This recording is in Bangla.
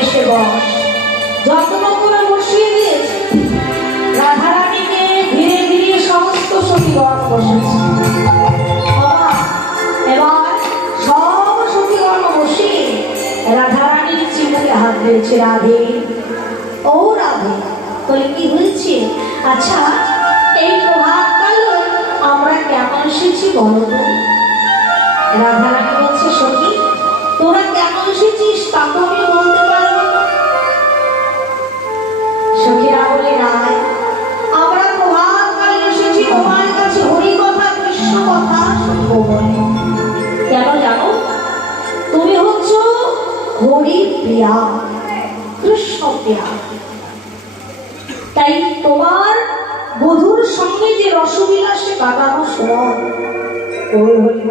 এসে বস। যত্ন করে বসিয়ে দিয়েছে। রাধারানীকে ধীরে ধীরে সমস্ত সখীগণ বসেছে। এবার সব সখীগণ বসিয়ে রাধারানীর চিবুকে হাত দিয়েছে। রাধে, ও রাধে, বলে কি হয়েছে? আচ্ছা, এই প্রভাত কাল আমরা কেমন এসেছি বলো তো? রাধারানী বলছে, সখী, তোরা কেমন এসেছিস তা তো আমি বলতে পারবো না। সখীরা বলে, রায়, আমরা প্রভাত কালে এসেছি তোমার কাছে হরি কথা কৃষ্ণ কথা শুনবো বলে। কেন জানো? তুমি হচ্ছ হরি প্রিয়া, কৃষ্ণ প্রিয়া। তাই তোমার বধূর সঙ্গে যে রসবিলাসে কাটানো সময়, ওই হরি